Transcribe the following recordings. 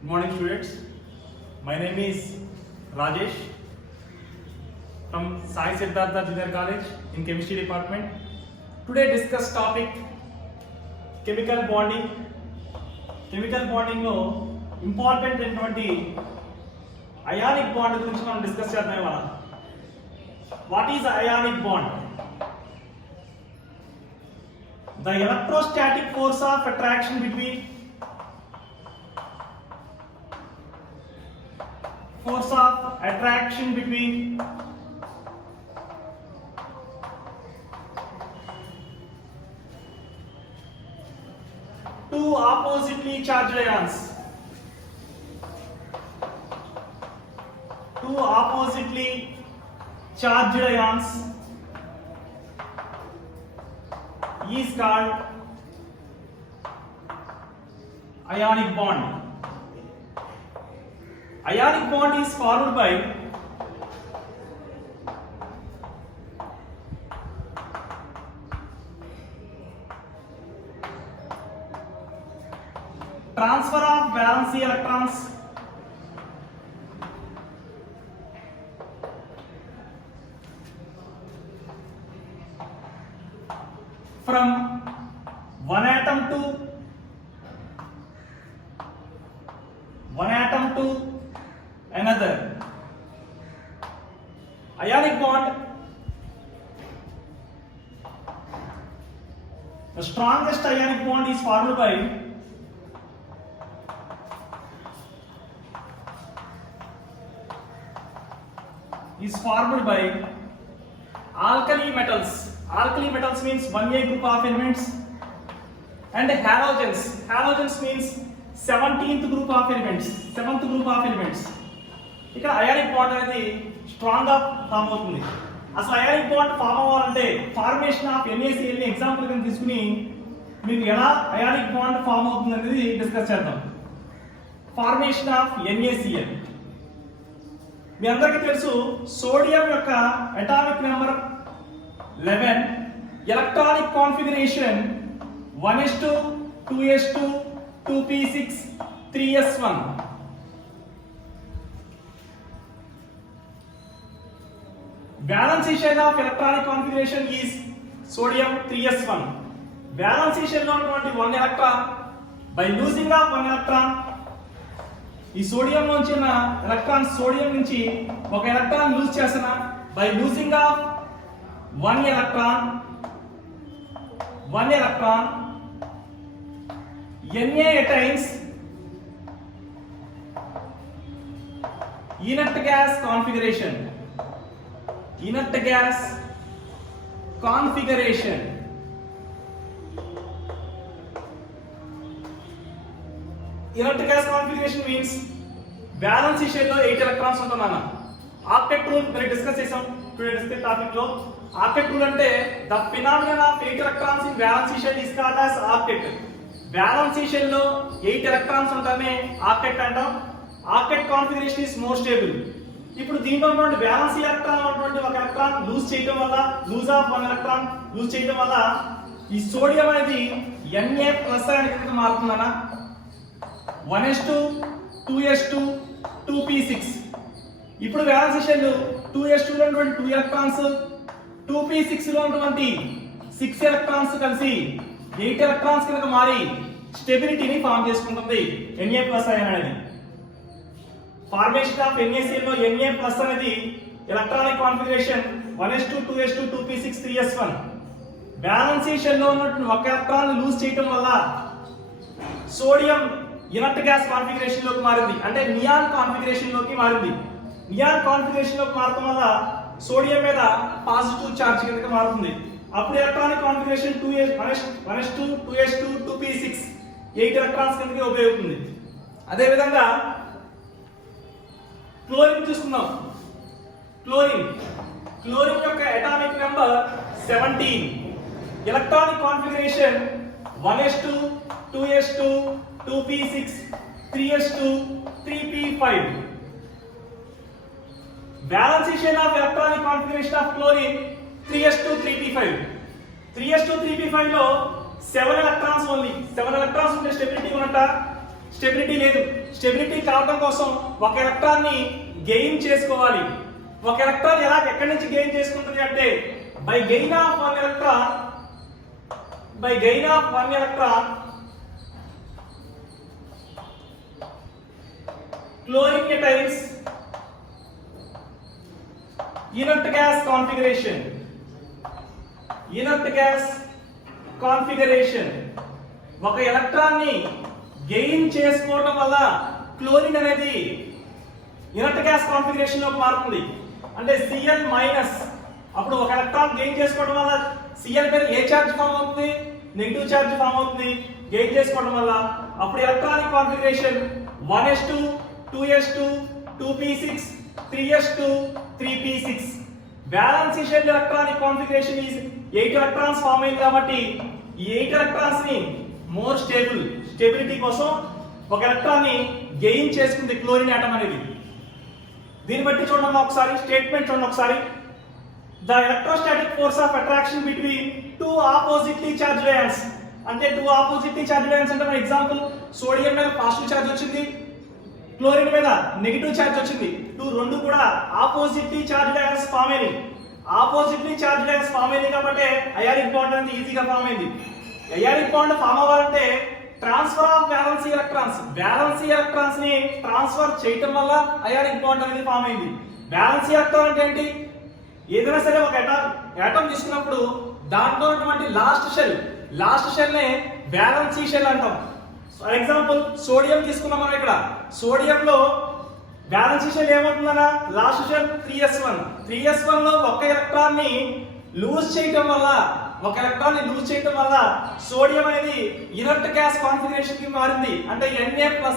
Good morning, students. My name is Rajesh from Sai Siddhartha Junior College in Chemistry Department. Today discuss topic chemical bonding. Chemical bonding లో important అయినటువంటి ionic bond గురించి మనం discuss చేద్దాం ఇవాళ. What is ionic bond? The electrostatic force of attraction between two oppositely charged ions. Two oppositely charged ions is called ionic bond. Ionic bond is formed by transfer of valence electrons from one atom to another. Ionic bond, the strongest ionic bond is formed by alkali metals. Alkali metals means 1A group of elements, and halogens. Halogens means 17th group of elements. 7th group of elements. ఇక్కడ ionic bond అనేది strong గా form అవుతుంది. అసలు ionic bond form అవ్వాలంటే formation of NaCl ని example గా తీసుకుని మీకు ఎలా అయానిక్ బాండ్ ఫామ్ అవుతుంది అనేది డిస్కస్ చేద్దాం. ఫార్మేషన్ ఆఫ్ NaCl మీ అందరికీ తెలుసు. సోడియం యొక్క atomic number 11, electronic configuration 1s2 2s2 2p6 3s1. Valency shell of electronic configuration is sodium 3s1. Valency shell లో ఉన్నటువంటి 1 electron by losing of 1 electron, ఈ sodium నుంచి ఉన్న ఎలక్ట్రాన్ సోడియం నుంచి ఒక ఎలక్ట్రాన్ లూజ్ చేసిన by losing of 1 electron Na attains inert gas configuration. Inert gas configuration means valency shell లో 8 electrons ఉంటున్నాను. ఆక్టెట్ రూల్ మరి డిస్కస్ చేసాం టుడే డిస్కస్ టాపిక్ లో. ఆక్టెట్ రూల్ అంటే the phenomenon of 8 electrons in valency shell is called as octet. valency shell లో 8 electrons ఉంటానే octet అంటాం. Octet configuration is more stable. ఇప్పుడు దీంట్లో ఉన్నటువంటి బ్యాలెన్స్ ఎలక్ట్రాన్ ఉన్నటువంటి ఒక ఎలక్ట్రాన్ లూజ్ చేయడం వల్ల, లూజ్ ఆఫ్ 1 ఎలక్ట్రాన్ లూజ్ చేయడం వల్ల ఈ సోడియం అనేది Na plus అయానికి మారుతుందనా. 1s2 2s2 2p6. ఇప్పుడు బ్యాలెన్స్ షెల్ 2s2 లో ఉన్నటువంటి 2 ఎలక్ట్రాన్స్ 2p6 లో ఉన్నటువంటి 6 ఎలక్ట్రాన్స్ కలిసి 8 ఎలక్ట్రాన్స్ కింద మారి స్టెబిలిటీని ఫామ్ చేసుకుంటుంది Na ప్లస్ అయాన్ అనేది. ఫార్మేషన్ ఆఫ్ NaCl లో Na ప్లస్ అనేది electronic configuration 1s2 2s2 2p6 3s1. Valence shell లో ఉన్నటువంటి ఒక ఎలక్ట్రాన్ లూజ్ చేయడం వల్ల సోడియం ఇనర్ట్ గ్యాస్ కాన్ఫిగరేషన్ లోకి మారింది, అంటే నియాన్ కాన్ఫిగరేషన్ లోకి మారింది. నియాన్ కాన్ఫిగరేషన్ లోకి మారడం వల్ల సోడియం మీద పాజిటివ్ చార్జ్ కిందకి మారుతుంది. అప్పుడు electronic configuration 1s2 2s2 2p6 8 electrons కిందకి ఉపయోగిస్తుంది. అదే విధంగా క్లోరిన్ చూసుకుందాం. క్లోరిన్ యొక్క atomic number 17, electronic configuration 1s2 2s2 2p6 3s2 3p5. Valency shell of electronic configuration of chlorine 3s2 3p5. 3s2 3p5 లో 7 electrons only. 7 electrons ఉంటే stability ఉన్నట. Stability లేదు. Stability కావడం కోసం ఒక ఎలక్ట్రాన్ ని గెయిన్ చేసుకోవాలి. ఒక ఎలక్ట్రాన్ ఎలా ఎక్కడి నుంచి గెయిన్ చేసుకుంటుంది అంటే by gain of one electron chlorine attains inert gas configuration. ఒక ఎలక్ట్రాన్ ని గెయిన్ చేసుకోవడం వల్ల క్లోరిన్ అనేది ఇనర్ట్ గ్యాస్ కాన్ఫిగరేషన్ లోకి మారుతుంది. అంటే Cl మైనస్, అప్పుడు ఒక ఎలక్ట్రాన్ గెయిన్ చేసుకోవడం వల్ల Cl మీద ఏ ఛార్జ్ ఫామ్ అవుతుంది? నెగటివ్ ఛార్జ్ ఫామ్ అవుతుంది గెయిన్ చేసుకోవడం వల్ల. అప్పుడు electronic configuration 1s2 2s2 2p6 3s2 3p6. Valence shell electronic configuration is 8 electrons form అయింది కాబట్టి ఈ 8 ఎలక్ట్రాన్స్ ని మోర్ స్టెబిలిటీ కోసం ఒక ఎలక్ట్రాన్ ని గెయిన్ చేసుకుంది క్లోరిన్ ఆటం అనేది. దీన్ని బట్టి చూడండి ఒకసారి స్టేట్మెంట్ చూడండి ఒకసారి. The electrostatic force of attraction between two oppositely charged ions. అంటే టూ ఆపోజిట్లీ చార్జ్డ్ అయాన్స్ అంటే మన ఎగ్జాంపుల్ సోడియం మీద పాజిటివ్ చార్జ్ వచ్చింది, క్లోరిన్ మీద నెగటివ్ చార్జ్ వచ్చింది. రెండు కూడా ఆపోజిట్లీ చార్జ్డ్ అయాన్స్ ఫామ్ అయినాయి. ఆపోజిట్లీ చార్జ్డ్ అయాన్స్ ఫామ్ అయింది కాబట్టి అయానిక్ బాండ్ అనేది ఈజీగా ఫామ్ అయింది. అయానిక్ బాండ్ ఫామ్ అవ్వాలంటే ట్రాన్స్ఫర్ ఆఫ్ బ్యాలెన్సీ ఎలక్ట్రాన్స్ ని ట్రాన్స్ఫర్ చేయటం వల్ల అయానిక్ బాండ్ అనేది ఫామ్ అయింది. బ్యాలెన్సీ ఎలక్ట్రాన్ అంటే ఏంటి? ఏదైనా సరే ఒక ఆటం తీసుకున్నప్పుడు దాంట్లో ఉన్నటువంటి లాస్ట్ షెల్ నే బ్యాలెన్సీ షెల్ అంటాం. ఫర్ ఎగ్జాంపుల్ సోడియం తీసుకున్నాం మనం. ఇక్కడ సోడియంలో బ్యాలెన్సీ షెల్ ఏమవుతుందన్నా లాస్ట్ షెల్ 3s1 లో ఒక ఎలక్ట్రాన్ ని లూజ్ చేయటం వల్ల సోడియం అనేది ఇనర్ట్ గ్యాస్ కాన్ఫిగరేషన్ కి మారింది. అంటే Na+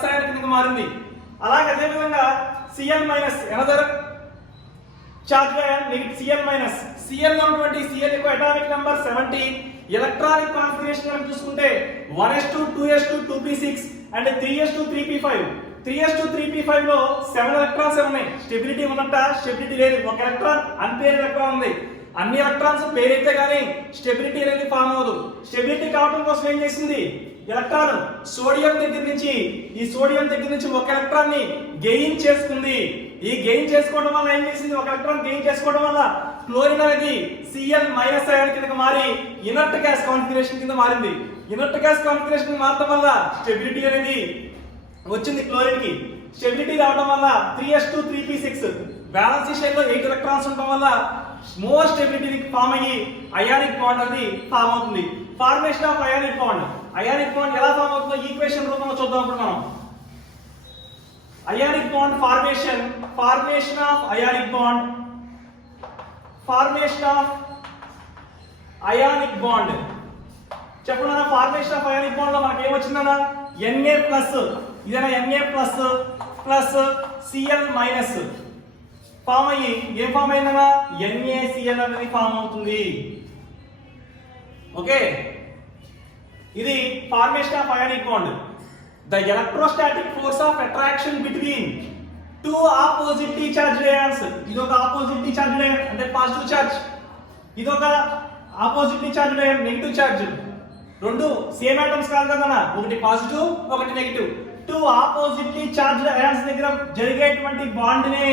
అయాన్ కిందకి మారింది. అలాగే అదే విధంగా Cl minus another charge ion Cl Cl లో ఉన్నటువంటి Cl యొక్క అటామిక్ నంబర్ 70. ఎలక్ట్రానిక్ కాన్ఫిగరేషన్ మనం చూసుకుంటే 1s2 2s2 2p6 and 3s2 3p5. 3s2 3p5 లో 7 ఎలక్ట్రాన్స్ ఉన్నాయి. స్టెబిలిటీ ఉన్నట్ట? స్టెబిలిటీ లేదు. ఒక ఎలక్ట్రాన్ అన్పేర్డ్ ఎలక్ట్రాన్ ఉంది. అన్ని ఎలక్ట్రాన్స్ పేర్ అయితే గానీ స్టెబిలిటీ అనేది ఫామ్ అవ్వదు. స్టెబిలిటీ కావడం కోసం ఏం చేసింది ఎలక్ట్రాన్? సోడియం దగ్గర నుంచి ఒక ఎలక్ట్రాన్ ని గెయిన్ చేసుకుంది. ఈ గెయిన్ చేసుకోవడం వల్ల ఏం చేసింది? ఒక ఎలక్ట్రాన్ గెయిన్ చేసుకోవడం వల్ల క్లోరిన్ అనేది Cl మైనస్ అయాన్ కింద మారి ఇనర్ట్ గ్యాస్ కాన్ఫిగరేషన్ కింద మారింది. ఇనర్ట్ గ్యాస్ కాన్ఫిగరేషన్ మారడం వల్ల స్టెబిలిటీ అనేది వచ్చింది క్లోరిన్ కి. స్టెబిలిటీ రావడం వల్ల 3s2 3p6 బ్యాలెన్స్ షెల్ లో 8 ఎలక్ట్రాన్స్ ఉండడం వల్ల మోర్ స్టెబిలిటీ ఫామ్ అయ్యి అయానిక్ బాండ్ అనేది ఫామ్ అవుతుంది. ఫార్మేషన్ ఆఫ్ అయానిక్ బాండ్ ఎలా ఫామ్ అవుతుందో ఈక్వేషన్ రూపంలో చూద్దాం. ఇప్పుడు మనం ionic bond formation of ionic bond చెప్పండి. ఫార్మేషన్ ఆఫ్ అయానిక్ బాండ్ లో మనకి ఏమొచ్చిందన్నా Na+, ఇదేనా Na++ Cl మైనస్ ఫామ్ అయ్యి ఏం ఫామ్ అయిందన్నా NaCl అనేది ఫామ్ అవుతుంది. ఓకే, ఇది formation of ionic bond. The electrostatic force of attraction between two oppositely charged ions. ఇదొక ఆపోజిట్లీ చార్జ్డ్ అయాన్ అంటే పాజిటివ్ చార్జ్, ఇదొక oppositely charged ion negative charge. రెండు same atoms కాదు కదా, ఒకటి పాజిటివ్ ఒకటి negative. Two oppositely charged ions దగ్గర జరిగేటువంటి బాండ్ నే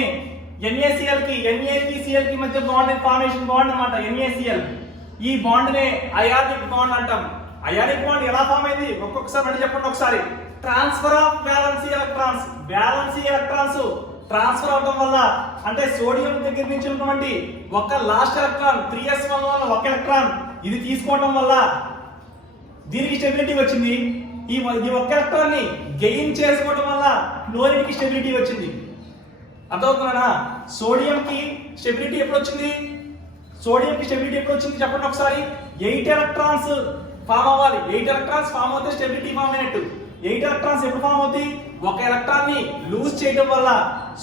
NaCl కి మధ్య బాండ్ ఫార్మేషన్ బాండ్ అన్నమాట NaCl. ఈ బాండ్ నే అయానిక్ బాండ్ అంటాం. అయానిక్ బాండ్ ఎలా ఫామ్ అయింది ఒక్కొక్కసారి మళ్ళీ చెప్పండి ఒకసారి. Transfer of valency electrons transfer అవడం వల్ల, అంటే సోడియం దగ్గర నుంచి ఉన్నటువంటి ఒక లాస్ట్ ఎలక్ట్రాన్ 3s1 వల్ల ఒక ఎలక్ట్రాన్ ఇది తీసుకోవడం వల్ల దీనికి స్టెబిలిటీ వచ్చింది. ఈ ఒక ఎలక్ట్రాన్ ని గెయిన్ చేసుకోవడం వల్ల క్లోరిన్ కి స్టెబిలిటీ వచ్చింది. అర్థమవుతుందా? సోడియం కి స్టెబిలిటీ ఎప్పుడు వచ్చింది చెప్పండి ఒకసారి. 8 ఎలక్ట్రాన్స్ ఫామ్ అవ్వాలి. 8 ఎలక్ట్రాన్స్ ఫామ్ అవుతే స్టెబిలిటీ ఫామ్ అయినట్టు. 8 ఎలక్ట్రాన్స్ ఎప్పుడు ఫామ్ అవుతాయి? ఒక ఎలక్ట్రాన్ ని లూజ్ చేయడం వల్ల,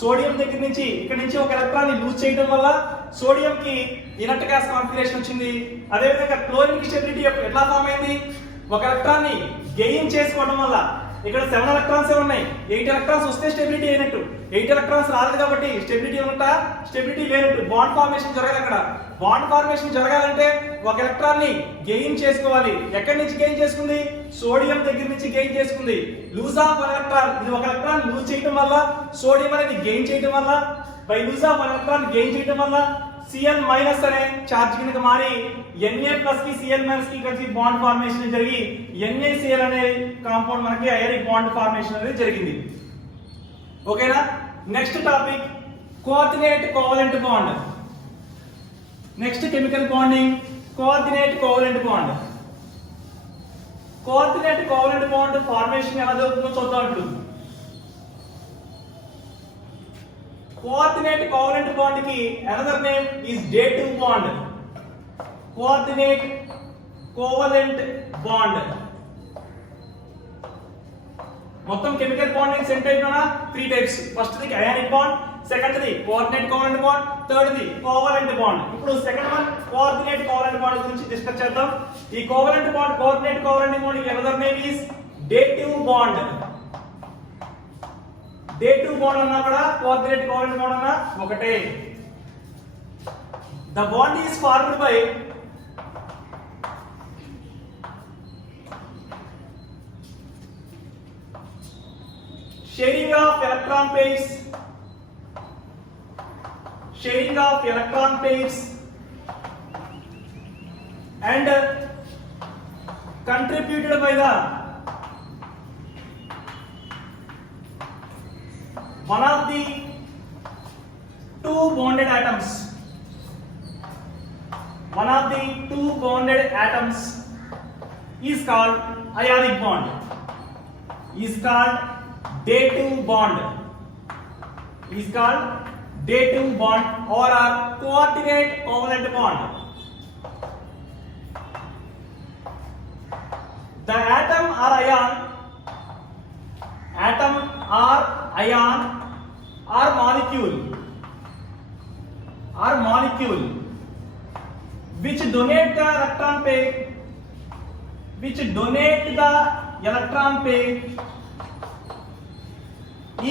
సోడియం దగ్గర నుంచి ఇక్కడ నుంచి ఒక ఎలక్ట్రాన్ ని లూజ్ చేయడం వల్ల సోడియం కి ఇనర్ట్ గ్యాస్ కాన్ఫిగరేషన్ వచ్చింది. అదే విధంగా క్లోరిన్ కి స్టెబిలిటీ ఎట్లా ఫామ్ అయింది? ఒక ఎలక్ట్రాన్ ని గెయిన్ చేసుకోవడం వల్ల. ఇక్కడ 7 ఎలక్ట్రాన్స్ ఉన్నాయి, 8 ఎలక్ట్రాన్స్ వస్తే స్టెబిలిటీ అయినట్టు, 8 ఎలక్ట్రాన్స్ రాలేదు కాబట్టి స్టెబిలిటీ ఉన్నట్ట, స్టెబిలిటీ లేనట్టు. బాండ్ ఫార్మేషన్ జరగాలి. అక్కడ బాండ్ ఫార్మేషన్ జరగాలంటే ఒక ఎలక్ట్రాన్ ని గెయిన్ చేసుకోవాలి. ఎక్కడి నుంచి గెయిన్ చేసుకుంది? సోడియం దగ్గర నుంచి గెయిన్ చేసుకుంది. లూజ్ ఆఫ్ ఎలక్ట్రాన్, ఇది ఒక ఎలక్ట్రాన్ లూజ్ చేయడం వల్ల సోడియం అనేది గెయిన్ చేయడం వల్ల, by lose of electron gain చేయడం వల్ల Cl మైనస్ అనే చార్జ్ కింద మారి Na+ కి Cl- కి కలిసి బాండ్ ఫార్మేషన్ జరిగి NaCl అనే కాంపౌండ్ మనకి అయానిక్ బాండ్ ఫార్మేషన్ అనేది జరిగింది. ఓకేనా? Next topic coordinate covalent bond. Next chemical bonding coordinate covalent bond. Coordinate covalent bond formation ఎలా జరుగుతుందో చూద్దాం ఇప్పుడు. కోఆర్డినేట్ కోవలెంట్ బాండ్ కి another name is dative bond. Coordinate covalent bond. మొత్తం కెమికల్ బాండింగ్స్ ఎన్ని టైప్స్ అన్నా? 3 types. First the ionic bond, second the coordinate covalent bond, third the covalent bond. ఇప్పుడు second one coordinate covalent bond గురించి discuss చేద్దాం. ఈ covalent bond, coordinate covalent bond కి another name is dative bond. Dative bond అన్నా కూడా coordinate covalent bond అన్నా ఒకటే. The bond is formed by sharing of electron pairs, sharing of electron pairs and contributed by the one of the two bonded atoms. One of the two bonded atoms is called ionic bond, is called dative bond, is called dative bond or coordinate covalent bond. The atom or ion, atom or ion or molecule which donate the electron pair, which donate the electron pair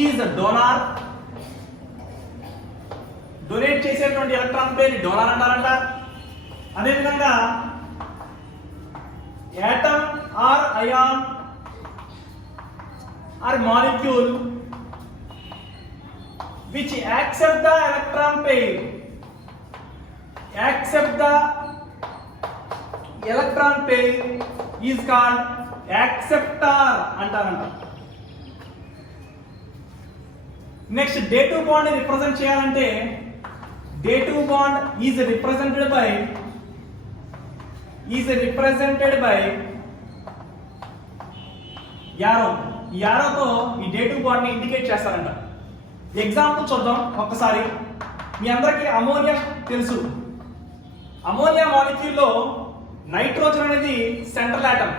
is a donor. Donate చేసేటువంటి electron పేరు donor అంటారంట. అదే విధంగా atom or ion or molecule which accept the electron pair, accept the electron pair is called acceptor అంటారంట. Next dative bond ని represent చేయాలంటే dative bond is represented by arrow. ఈ యారోతో ఈ డేటివ్ బాండ్ ని ఇండికేట్ చేస్తారంట. ఎగ్జాంపుల్ చూద్దాం ఒక్కసారి. మీ అందరికీ అమోనియా తెలుసు. అమోనియా మాలిక్యూల్ లో నైట్రోజన్ అనేది సెంట్రల్ ఆటమ్.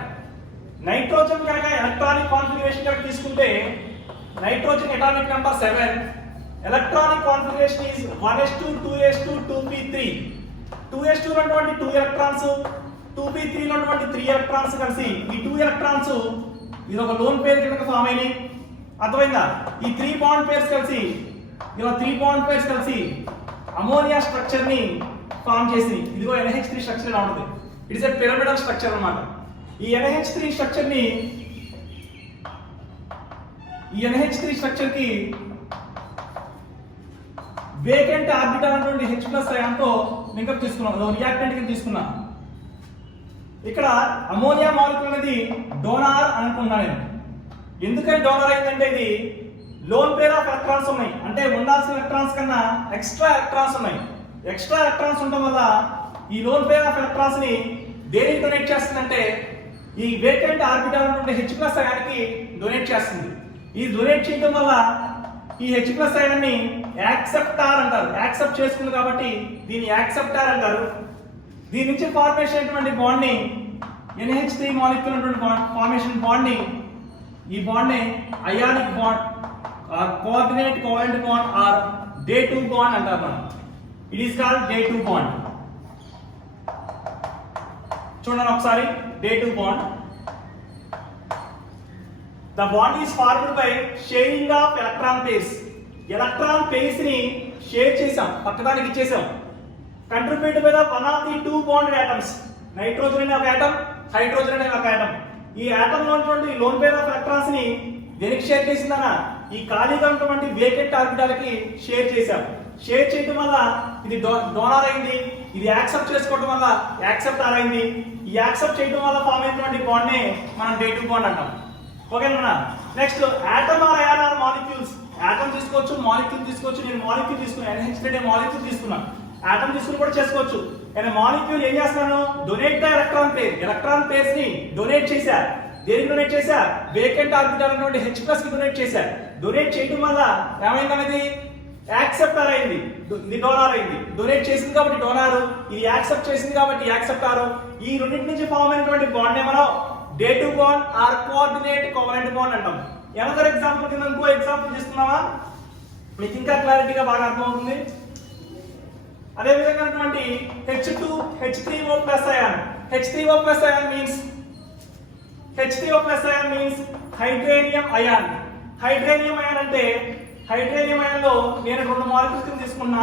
నైట్రోజన్ కనుక ఎలక్ట్రానిక్ కాన్ఫిగరేషన్ కనుక తీసుకుంటే nitrogen atomic number 7, electronic configuration is 1s2 2s2 2p3. 2s2 లో ఉన్నటువంటి 2 ఎలక్ట్రాన్స్, 2p3 లో ఉన్నటువంటి 3 ఎలక్ట్రాన్స్ కలిసి ఈ 2 ఎలక్ట్రాన్స్ ఇది ఒక లోన్ పేర్ కింద ఫామ్ అయినాయి. అర్థమైందా? ఈ 3 బాండ్ పేర్స్ కలిసి ఇలా 3 బాండ్ పేర్స్ కలిసి అమోనియా స్ట్రక్చర్ ని ఫామ్ చేసి ఇదిగో NH3 స్ట్రక్చర్ ఇలా ఉంటుంది. It is a pyramidal structure అన్నమాట. ఈ NH3 స్ట్రక్చర్ ని NH3 స్ట్రక్చర్ కి వేకెంట్ ఆర్బిటల్ అనేటువంటి H+ అయాన్తో లింకప్ తీసుకున్నాం, రియాక్టెంట్ కింద తీసుకున్నాం. ఇక్కడ అమోనియా మాలిక్యూల్ అనేది డోనార్ అనుకున్నా నేను. ఎందుకని డోనార్ అయిందంటే ఇది లోన్ పేర్ ఆఫ్ ఎలక్ట్రాన్స్ ఉన్నాయి, అంటే ఉండాల్సిన ఎలక్ట్రాన్స్ కన్నా ఎక్స్ట్రా ఎలక్ట్రాన్స్ ఉన్నాయి. ఎక్స్ట్రా ఎలక్ట్రాన్స్ ఉండడం వల్ల ఈ లోన్ పేర్ ఆఫ్ ఎలక్ట్రాన్స్ ని దేనికి డొనేట్ చేస్తుందంటే ఈ వేకెంట్ ఆర్బిటల్ అనేటువంటి H+ అయాన్కి డొనేట్ చేస్తుంది. ఈ డొనేట్ చేయడం వల్ల ఈ H+ అయాన్ని యాక్సెప్టార్ అంటారు. యాక్సెప్ట్ చేసుకుంది కాబట్టి దీన్ని యాక్సెప్టార్ అంటారు. దీని నుంచి ఫార్మేషన్ అయినటువంటి బాండ్ ని NH3 మాలిక్యూల్ ఉన్నటువంటి ఫార్మేషన్ బాండ్ ని ఈ బాండ్ ని ionic bond or coordinate covalent bond or dative bond అంటారు మనం. It is called dative bond. చూడండి ఒకసారి dative bond. The bond is formed by sharing of electron pairs. Electron pairs ని share చేసాం, పక్కదానికి ఇచ్చేసాం. Contributed by the one of the two bonded atoms. Nitrogen అనే ఒక ఆటం, హైడ్రోజన్ అనే ఒక ఆటం. ఈ ఆటమ్ లో ఉన్నటువంటి లోన్ పేర్ ఆఫ్ ఎలక్ట్రాన్స్ ని దేనికి షేర్ చేసిందన్న ఈ ఖాళీగా ఉన్నటువంటి వేకెంట్ ఆర్బిటాల్ కి షేర్ చేశాం. షేర్ చేయడం వల్ల ఇది డోనార్ అయింది, ఇది యాక్సెప్ట్ చేసుకోవడం వల్ల యాక్సెప్టార్ అయింది. ఈ యాక్సెప్ట్ చేయడం వల్ల ఫామ్ అయినటువంటి బాండ్ నే మనం డేటివ్ బాండ్ అంటాం. ఓకేనా? Next atom or ion or molecules. Atom తీసుకోవచ్చు, మాలిక్యూల్ తీసుకోవచ్చు. నేను మాలిక్యూల్ తీసుకున్నాను, NH3 మాలిక్యూల్ తీసుకున్నాను. ఆటమ్ తీసుకుని కూడా చేసుకోవచ్చు. కానీ మాలిక్యూల్ ఏం చేస్తున్నాను? Donate the electron pair. Electron pairs ని డొనేట్ చేశా. దేనికి డొనేట్ చేశా? వేకెంట్ ఆర్బిటాల్ ఉన్నటువంటి H+ కి డొనేట్ చేశా. డొనేట్ చేయడం వల్ల ఏమైందనేది యాక్సెప్టార్ అయింది, ఇది డోనార్ అయింది. డొనేట్ చేసింది కాబట్టి డోనార్, ఇది యాక్సెప్ట్ చేసింది కాబట్టి యాక్సెప్టార్. ఈ రెండింటి నుంచి ఫామ్ అయినటువంటి బాండ్ నే మనం dative bond or coordinate covalent bond అంటాం. ఎవరి ఎగ్జాంపుల్ కింద ఇంకో ఎగ్జాంపుల్ తీసుకున్నావా? మీకు ఇంకా క్లారిటీగా బాగా అర్థమవుతుంది. అదే విధంగా H2H3O+ ion. H3O+ ion means hydronium ion. Hydronium ion అంటే హైడ్రేనియం అయాన్ లో నేను రెండు మాలిక్యూల్స్ తీసుకున్నా,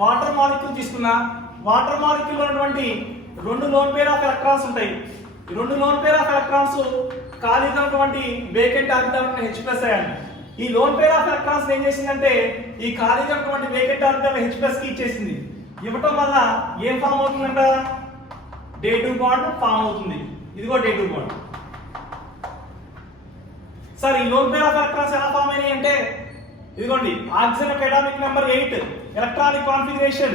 వాటర్ మాలిక్యూల్ తీసుకున్నా. వాటర్ మాలిక్యూల్ లో ఉన్నటువంటి రెండు లోన్ పేర్ ఆఫ్ ఎలక్ట్రాన్స్ ఉంటాయి. ఈ రెండు లోన్ పేర్ ఆఫ్ ఎలక్ట్రాన్స్ ఖాళీగా ఉన్నటువంటి వేకెంట్ ఆర్బిటాల్ ఉన్న H+ అయాన్. ఈ లోన్ పేర్ ఆఫ్ ఎలక్ట్రాన్స్ ఏం చేసిందంటే ఈ ఖాళీగా ఉన్నటువంటి వేకెంట్ ఆర్బిటాల్ H+ కి ఇచ్చేసింది. ఇవ్వటం వల్ల ఏం ఫామ్ అవుతుందంట? డేటివ్ బాండ్ ఫామ్ అవుతుంది. ఇదిగో డేటివ్ బాండ్. సార్ ఈ లోన్ పేర్ ఆఫ్ ఎలక్ట్రాన్స్ ఎలా ఫామ్ అయినాయి అంటే ఇదిగోండి, ఆక్సిజన్ యొక్క atomic number 8, electronic configuration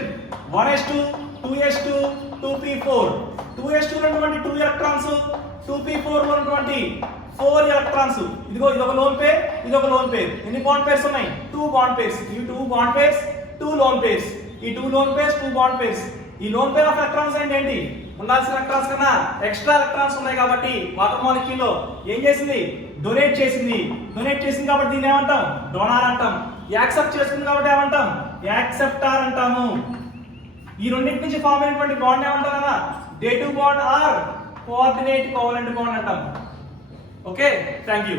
1s2 2s2 2p4. 2s2 లో ఉన్నటువంటి 2 ఎలక్ట్రాన్స్, 2p4 లో ఉన్నటువంటి 4 ఎలక్ట్రాన్స్. ఇదిగో ఇదొక లోన్ పేర్, ఇదొక లోన్ పేర్. ఎన్ని బాండ్ పేర్స్ ఉన్నాయి? 2 బాండ్ పేర్స్. ఈ 2 బాండ్ పేర్స్, 2 లోన్ పేర్స్. ఈ 2 లోన్ పేర్స్, 2 బాండ్ పేర్స్. ఈ లోన్ పేర్ ఆఫ్ ఎలక్ట్రాన్స్ అంటే ఏంటి? ఉండాల్సిన ఎలక్ట్రాన్స్ కన్నా ఎక్స్ట్రా ఎలక్ట్రాన్స్ ఉన్నాయి కాబట్టి వాటర్ మాలిక్యూల్ లో ఏం చేసింది? డొనేట్ చేసింది. డొనేట్ చేసింది కాబట్టి దీన్ని ఏమంటాం? డోనార్ అంటాం. యాక్సెప్ట్ చేస్తుంది కాబట్టి ఏమంటాం? యాక్సెప్టార్ అంటాము. ఈ రెండింటి నుంచి ఫామ్ అయినటువంటి బాండ్ ఏమంటారా? Dative bond or coordinate covalent bond అంటాం. Okay, thank you.